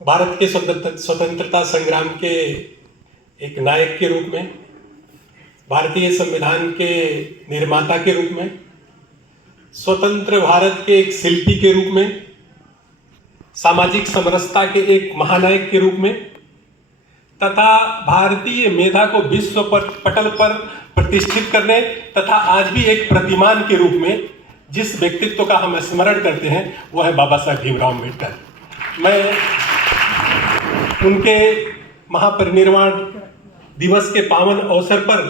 भारत के स्वतंत्रता संग्राम के एक नायक के रूप में, भारतीय संविधान के निर्माता के रूप में, स्वतंत्र भारत के एक शिल्पी के रूप में, सामाजिक समरसता के एक महानायक के रूप में तथा भारतीय मेधा को विश्व पटल पर प्रतिष्ठित करने तथा आज भी एक प्रतिमान के रूप में जिस व्यक्तित्व का हम स्मरण करते हैं वह है बाबा साहेब भीमराव अम्बेडकर। मैं उनके महापरिनिर्वाण दिवस के पावन अवसर पर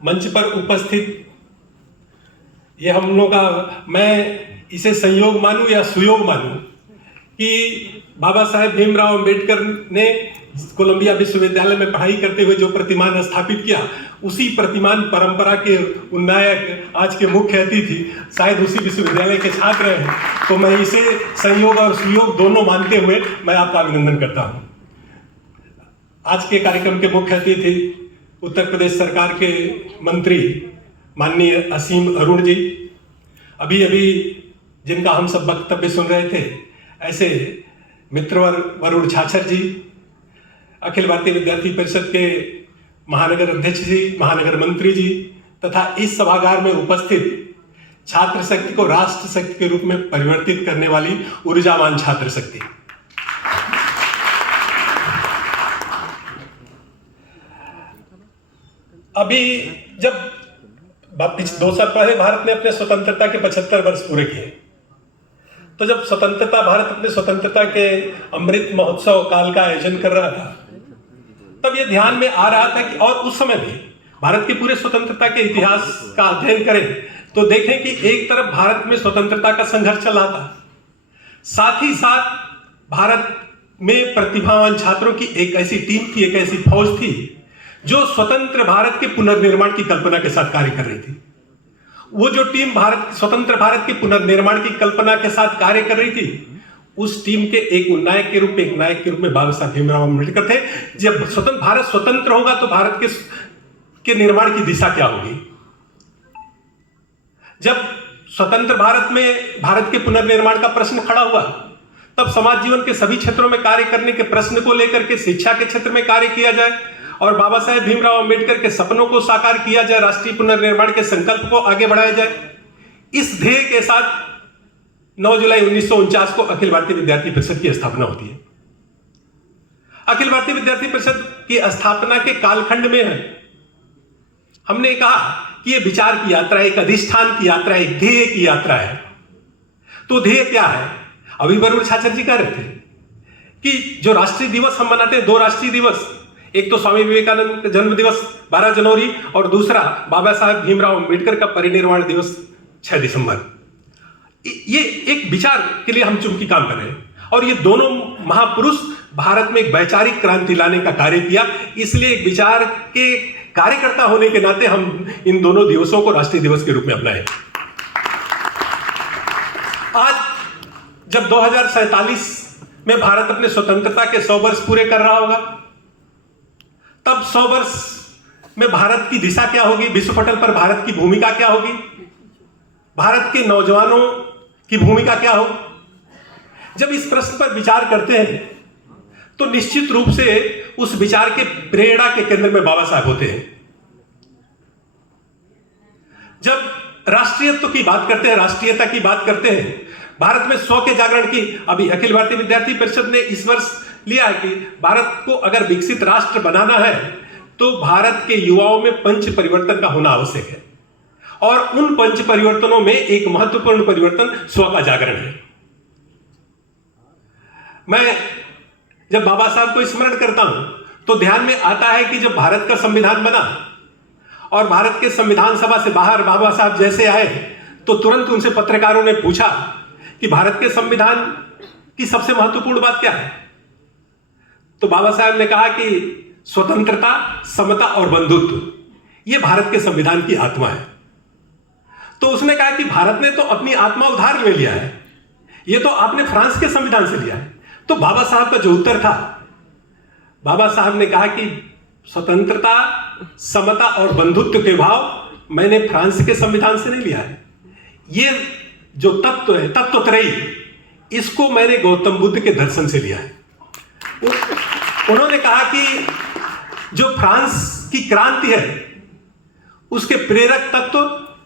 मंच पर उपस्थित ये हम लोग का, मैं इसे संयोग मानूं या सुयोग मानूं कि बाबा साहेब भीमराव अम्बेडकर ने कोलंबिया विश्वविद्यालय में पढ़ाई करते हुए जो प्रतिमान स्थापित किया, उसी प्रतिमान परंपरा के उन्नायक आज के मुख्य अतिथि शायद उसी विश्वविद्यालय के छात्र हैं। तो मैं इसे संयोग और सुयोग दोनों मानते हुए मैं आपका अभिनंदन करता हूं। आज के कार्यक्रम के मुख्य अतिथि उत्तर प्रदेश सरकार के मंत्री माननीय असीम अरुण जी, अभी अभी जिनका हम सब वक्तव्य सुन रहे थे, ऐसे मित्रवर वरुण छाछर जी, अखिल भारतीय विद्यार्थी परिषद के महानगर अध्यक्ष जी, महानगर मंत्री जी तथा इस सभागार में उपस्थित छात्र शक्ति को राष्ट्र शक्ति के रूप में परिवर्तित करने वाली ऊर्जावान छात्र शक्ति। अभी जब 2 साल पहले भारत ने अपने स्वतंत्रता के 75 वर्ष पूरे किए, तो जब भारत अपने स्वतंत्रता के अमृत महोत्सव काल का आयोजन कर रहा था, तब यह ध्यान में आ रहा था कि और उस समय भी भारत के पूरे स्वतंत्रता के इतिहास का अध्ययन करें तो देखें कि एक तरफ भारत में स्वतंत्रता का संघर्ष चल रहा था, साथ ही साथ भारत में प्रतिभावान छात्रों की एक ऐसी टीम थी, एक ऐसी फौज थी जो स्वतंत्र भारत के पुनर्निर्माण की कल्पना के साथ कार्य कर रही थी। वो जो टीम स्वतंत्र भारत के पुनर्निर्माण की कल्पना के साथ कार्य कर रही थी, उस टीम के एक नायक के रूप में बाबा साहब भीमराव अम्बेडकर थे। जब भारत स्वतंत्र होगा तो भारत के निर्माण की दिशा क्या होगी? जब स्वतंत्र भारत में भारत के पुनर्निर्माण का प्रश्न खड़ा हुआ, तब समाज जीवन के सभी क्षेत्रों में कार्य करने के प्रश्न को लेकर के शिक्षा के क्षेत्र में कार्य किया जाए और बाबा साहेब भीमराव अम्बेडकर के सपनों को साकार किया जाए, राष्ट्रीय पुनर्निर्माण के संकल्प को आगे बढ़ाया जाए। इस ध्येय के साथ 9 जुलाई 1949 को अखिल भारतीय विद्यार्थी परिषद की स्थापना होती है। अखिल भारतीय विद्यार्थी परिषद की स्थापना के कालखंड में है, हमने कहा कि यह विचार की यात्रा, एक अधिष्ठान की यात्रा, एक ध्येय की यात्रा है। तो ध्येय क्या है? अभी वरुण छाछर जी कह रहे थे कि जो राष्ट्रीय दिवस हम मनाते हैं, 2 राष्ट्रीय दिवस, एक तो स्वामी विवेकानंद का जन्म दिवस 12 जनवरी और दूसरा बाबा साहेब भीमराव अम्बेडकर का परिनिर्वाण दिवस 6 दिसंबर। ये एक विचार के लिए हम चूंकि काम कर रहे हैं और ये दोनों महापुरुष भारत में एक वैचारिक क्रांति लाने का कार्य किया, इसलिए एक विचार के कार्यकर्ता होने के नाते हम इन दोनों दिवसों को राष्ट्रीय दिवस के रूप में अपनाए। आज जब 2047 में भारत अपने स्वतंत्रता के 100 वर्ष पूरे कर रहा होगा, तब 100 वर्ष में भारत की दिशा क्या होगी, विश्व पटल पर भारत की भूमिका क्या होगी, भारत के नौजवानों की भूमिका क्या हो? जब इस प्रश्न पर विचार करते हैं तो निश्चित रूप से उस विचार के प्रेरणा के केंद्र में बाबा साहब होते हैं। जब राष्ट्रीयत्व की बात करते हैं, राष्ट्रीयता की बात करते हैं, भारत में 100 के जागरण की, अभी अखिल भारतीय विद्यार्थी परिषद ने इस वर्ष लिया है कि भारत को अगर विकसित राष्ट्र बनाना है तो भारत के युवाओं में पंच परिवर्तन का होना आवश्यक है और उन पंच परिवर्तनों में एक महत्वपूर्ण परिवर्तन स्व का जागरण है। मैं जब बाबा साहब को स्मरण करता हूं तो ध्यान में आता है कि जब भारत का संविधान बना और भारत के संविधान सभा से बाहर बाबा साहब जैसे आए तो तुरंत उनसे पत्रकारों ने पूछा कि भारत के संविधान की सबसे महत्वपूर्ण बात क्या है? तो बाबा साहब ने कहा कि स्वतंत्रता, समता और बंधुत्व ये भारत के संविधान की आत्मा है। तो उसने कहा कि भारत ने तो अपनी आत्मा उधार ले लिया है, ये तो आपने फ्रांस के संविधान से लिया है। तो बाबा साहब का जो उत्तर था, बाबा साहब ने कहा कि स्वतंत्रता, समता और बंधुत्व के भाव मैंने फ्रांस के संविधान से नहीं लिया है। ये जो तत्व है, तत्वत्रयी, इसको मैंने गौतम बुद्ध के दर्शन से लिया है। उन्होंने कहा कि जो फ्रांस की क्रांति है उसके प्रेरक तत्व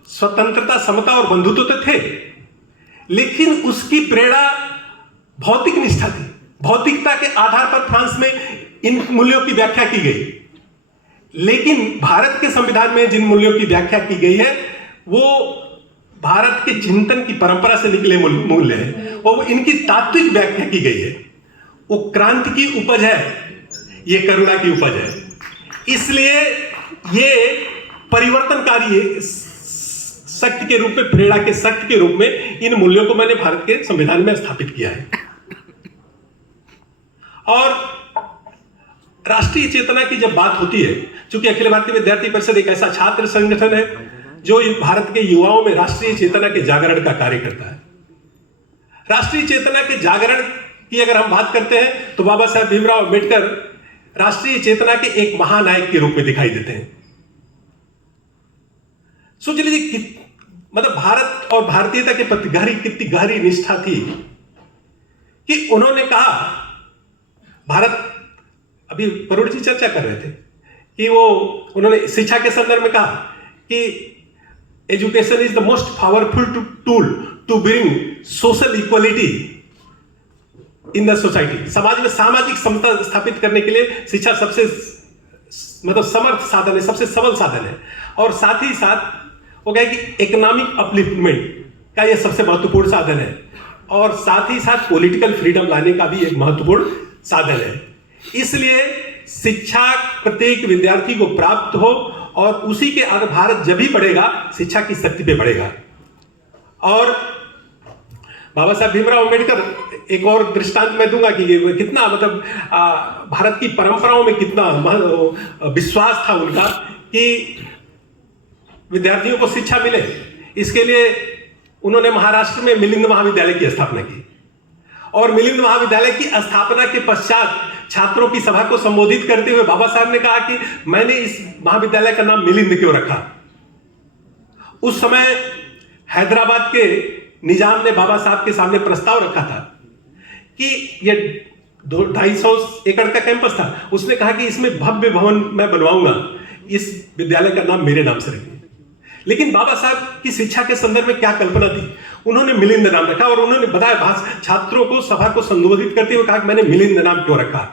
स्वतंत्रता, समता और बंधुत्व तो थे, लेकिन उसकी प्रेरणा भौतिक निष्ठा थी। भौतिकता के आधार पर फ्रांस में इन मूल्यों की व्याख्या की गई, लेकिन भारत के संविधान में जिन मूल्यों की व्याख्या की गई है वो भारत के चिंतन की परंपरा से निकले मूल्य हैं और इनकी तात्विक व्याख्या की गई है। वो क्रांति की उपज है, ये करुणा की उपज है। इसलिए ये परिवर्तनकारी शक्ति के रूप में, प्रेरणा के शक्ति के रूप में इन मूल्यों को मैंने भारत के संविधान में स्थापित किया है। और राष्ट्रीय चेतना की जब बात होती है, चूंकि अखिल भारतीय विद्यार्थी परिषद एक ऐसा छात्र संगठन है जो भारत के युवाओं में राष्ट्रीय चेतना के जागरण का कार्य करता है। राष्ट्रीय चेतना के जागरण की अगर हम बात करते हैं तो बाबा साहेब भीमराव अम्बेडकर राष्ट्रीय चेतना के एक महानायक के रूप में दिखाई देते हैं। सोच लीजिए मतलब भारत और भारतीयता के प्रति कितनी गहरी निष्ठा थी कि उन्होंने कहा, भारत, अभी परोड़ जी चर्चा कर रहे थे कि उन्होंने शिक्षा के संदर्भ में कहा कि education is the most powerful tool to bring social equality in the society. समाज में सामाजिक समता स्थापित करने के लिए शिक्षा सबसे मतलब समर्थ साधन है, सबसे सबल साधन है। और साथ ही साथ वो कहे कि इकोनॉमिक अपलिफ्टमेंट का यह सबसे महत्वपूर्ण साधन है, और साथ ही साथ पॉलिटिकल फ्रीडम लाने का भी एक महत्वपूर्ण साधन है। इसलिए शिक्षा प्रत्येक विद्यार्थी को प्राप्त हो और उसी के आधार भारत जब भी बढ़ेगा शिक्षा की शक्ति पे बढ़ेगा। और बाबा साहब भीमराव अम्बेडकर, एक और दृष्टांत मैं दूंगा कि कितना मतलब भारत की परंपराओं में कितना विश्वास था उनका कि विद्यार्थियों को शिक्षा मिले। इसके लिए उन्होंने महाराष्ट्र में मिलिंद महाविद्यालय की स्थापना की, और मिलिंद महाविद्यालय की स्थापना के पश्चात छात्रों की सभा को संबोधित करते हुए बाबा साहब ने कहा कि मैंने इस महाविद्यालय का नाम मिलिंद क्यों रखा। उस समय हैदराबाद के निजाम ने बाबा साहब के सामने प्रस्ताव रखा था कि ये 250 एकड़ का कैंपस था। उसने कहा कि इसमें भव्य भवन मैं बनवाऊंगा, इस विद्यालय का नाम मेरे नाम से रखिए। लेकिन बाबा साहब की शिक्षा के संदर्भ में क्या कल्पना थी, उन्होंने मिलिंद नाम रखा। और उन्होंने बताया छात्रों को सभा को संबोधित करते हुए कहा कि मैंने मिलिंद नाम क्यों रखा।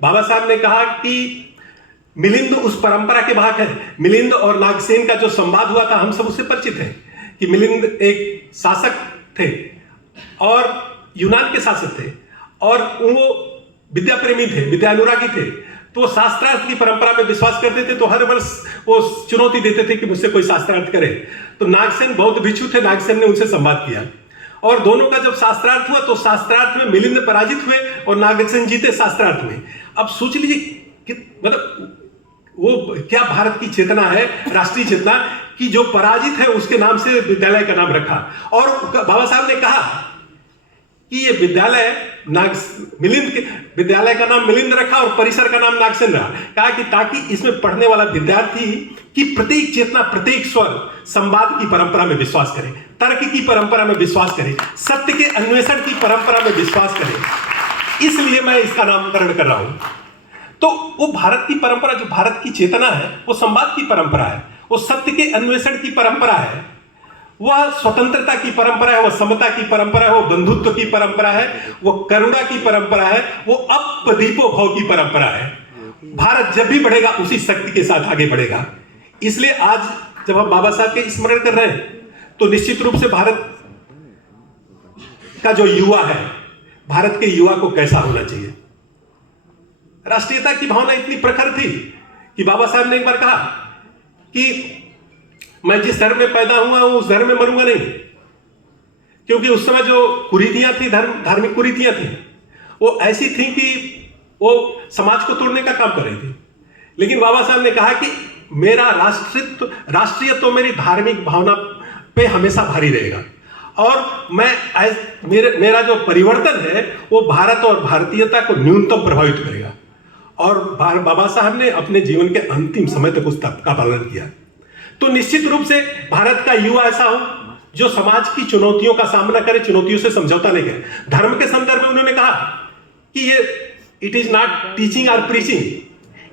बाबा साहब ने कहा कि मिलिंद उस परंपरा के भाग है। मिलिंद और नागसेन का जो संवाद हुआ था हम सब उससे परिचित हैं कि मिलिंद एक शासक थे और यूनान के शासक थे, और वो विद्या प्रेमी थे, विद्या अनुरागी थे। तो वो शास्त्रार्थ की परंपरा में विश्वास करते थे, तो हर वर्ष वो चुनौती देते थे कि मुझसे कोई शास्त्रार्थ करे। तो नागसेन बौद्ध भिक्षु थे, नागसेन ने उनसे संवाद किया और दोनों का जब शास्त्रार्थ हुआ तो शास्त्रार्थ में मिलिंद पराजित हुए और नागसेन जीते शास्त्रार्थ में। अब सोच लीजिए कि मतलब वो क्या भारत की चेतना है, राष्ट्रीय चेतना, कि जो पराजित है उसके नाम से विद्यालय का नाम रखा। और बाबा साहब ने कहा कि ये विद्यालय मिलिंद के विद्यालय का नाम मिलिंद रखा और परिसर का नाम नागसेन रहा। कहा कि ताकि इसमें पढ़ने वाला विद्यार्थी की प्रत्येक चेतना, प्रत्येक स्वर संवाद की परंपरा में विश्वास करे, तर्क की परंपरा में विश्वास करे, सत्य के अन्वेषण की परंपरा में विश्वास करे। इसलिए मैं इसका नामकरण कर रहा हूं। तो वो भारत की परंपरा, जो भारत की चेतना है, वो संवाद की परंपरा है, वो सत्य के अन्वेषण की परंपरा है, वह स्वतंत्रता की परंपरा है, वह समता की परंपरा है, वो बंधुत्व की परंपरा है, वो करुणा की परंपरा है, वो अपदीपो भाव की परंपरा है। भारत जब भी बढ़ेगा उसी शक्ति के साथ आगे बढ़ेगा। इसलिए आज जब हम बाबा साहब के स्मरण कर रहे हैं तो निश्चित रूप से भारत का जो युवा है, भारत के युवा को कैसा होना चाहिए। राष्ट्रीयता की भावना इतनी प्रखर थी कि बाबा साहब ने एक बार कहा कि मैं जिस धर्म में पैदा हुआ हूं उस धर्म में मरूंगा नहीं, क्योंकि उस समय जो कुरीतियां थी, धार्मिक कुरीतियां थी, वो ऐसी थी कि वो समाज को तोड़ने का काम कर रही थी। लेकिन बाबा साहब ने कहा कि मेरा राष्ट्रीयत्व मेरी धार्मिक भावना पे हमेशा भारी रहेगा, और मेरा जो परिवर्तन है वो भारत और भारतीयता को न्यूनतम प्रभावित करेगा। और बाबा साहब ने अपने जीवन के अंतिम समय तक उस तत्व का पालन किया। तो निश्चित रूप से भारत का युवा ऐसा हो जो समाज की चुनौतियों का सामना करे, चुनौतियों से समझौता नहीं करे। धर्म के संदर्भ में उन्होंने कहा कि ये इट इज नॉट टीचिंग और preaching,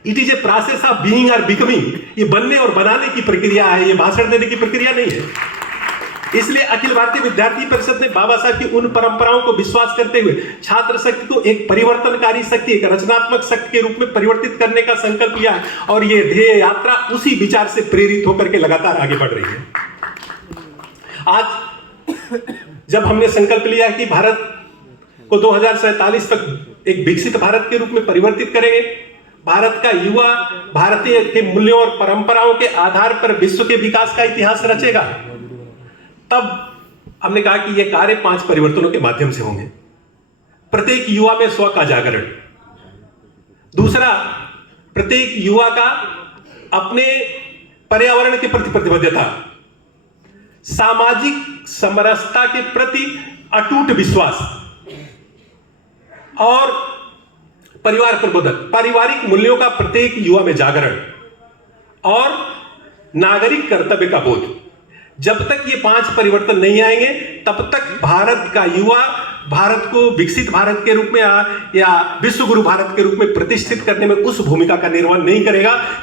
it is a process of being और बिकमिंग। ये बनने और बनाने की प्रक्रिया है, ये भाषण देने की प्रक्रिया नहीं है। इसलिए अखिल भारतीय विद्यार्थी परिषद ने बाबा साहब की उन परंपराओं को विश्वास करते हुए छात्र शक्ति को एक परिवर्तनकारी शक्ति, एक रचनात्मक शक्ति के रूप में परिवर्तित करने का संकल्प लिया है, और ये ध्येय यात्रा उसी विचार से प्रेरित होकर के लगातार आगे बढ़ रही है। आज जब हमने संकल्प लिया है कि भारत को 2047 तक एक विकसित भारत के रूप में परिवर्तित करेंगे, भारत का युवा भारतीय के मूल्यों और परंपराओं के आधार पर विश्व के विकास का इतिहास रचेगा, तब हमने कहा कि यह कार्य 5 परिवर्तनों के माध्यम से होंगे। प्रत्येक युवा में स्व का जागरण, दूसरा प्रत्येक युवा का अपने पर्यावरण के प्रति प्रतिबद्धता, सामाजिक समरसता के प्रति अटूट विश्वास, और परिवार प्रबोधन, पारिवारिक मूल्यों का प्रत्येक युवा में जागरण, और नागरिक कर्तव्य का बोध। जब तक ये 5 परिवर्तन नहीं आएंगे तब तक भारत का युवा भारत को विकसित भारत के रूप में या विश्व गुरु भारत के रूप में प्रतिष्ठित करने में उस भूमिका का निर्वहन नहीं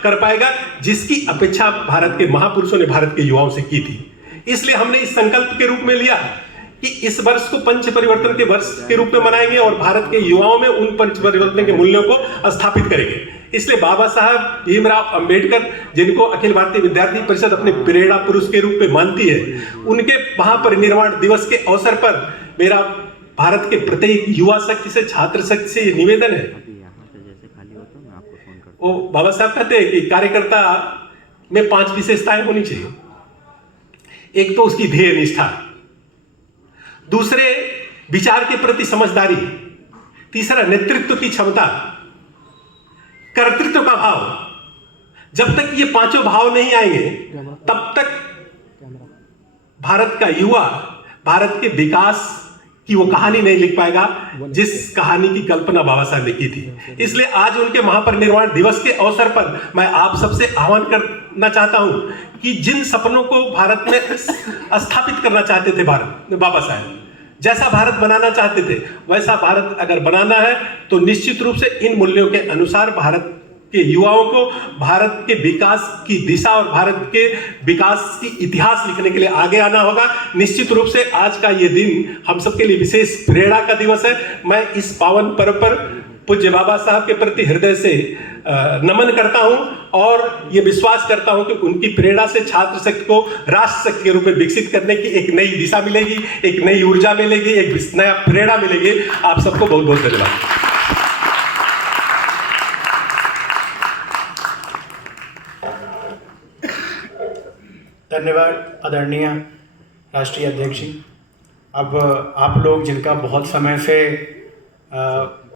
कर पाएगा जिसकी अपेक्षा भारत के महापुरुषों ने भारत के युवाओं से की थी। इसलिए हमने इस संकल्प के रूप में लिया कि इस वर्ष को पंच परिवर्तन के वर्ष के रूप में मनाएंगे और भारत के युवाओं में उन पंच परिवर्तन के मूल्यों को स्थापित करेंगे। इसलिए बाबा साहब भीमराव अंबेडकर, जिनको अखिल भारतीय विद्यार्थी परिषद अपने प्रेरणा पुरुष के रूप में मानती है, उनके महापरिनिर्वाण दिवस के अवसर पर मेरा भारत के प्रत्येक युवा शक्ति से, छात्र शक्ति से ये निवेदन है। वो बाबा साहब कहते हैं कि कार्यकर्ता में 5 विशेषताएं होनी चाहिए। एक तो उसकी ध्येय निष्ठा, दूसरे विचार के प्रति समझदारी, तीसरा नेतृत्व की क्षमता, कर्तृत्व का भाव। जब तक ये 5 भाव नहीं आएंगे तब तक भारत का युवा भारत के विकास की वो कहानी नहीं लिख पाएगा जिस कहानी की कल्पना बाबा साहब ने की थी। इसलिए आज उनके महापरिनिर्वाण दिवस के अवसर पर मैं आप सबसे आह्वान करना चाहता हूं कि जिन सपनों को भारत में स्थापित करना चाहते थे बाबा साहब, जैसा भारत बनाना चाहते थे वैसा भारत अगर बनाना है तो निश्चित रूप से इन मूल्यों के अनुसार भारत के युवाओं को भारत के विकास की दिशा और भारत के विकास की इतिहास लिखने के लिए आगे आना होगा। निश्चित रूप से आज का ये दिन हम सबके लिए विशेष प्रेरणा का दिवस है। मैं इस पावन पर्व पर पूज्य बाबा साहब के प्रति हृदय से नमन करता हूं और ये विश्वास करता हूं कि उनकी प्रेरणा से छात्र शक्ति को राष्ट्र शक्ति के रूप में विकसित करने की एक नई दिशा मिलेगी, एक नई ऊर्जा मिलेगी, एक नया प्रेरणा मिलेगी। आप सबको बहुत बहुत धन्यवाद। धन्यवाद आदरणीय राष्ट्रीय अध्यक्ष जी। अब आप लोग जिनका बहुत समय से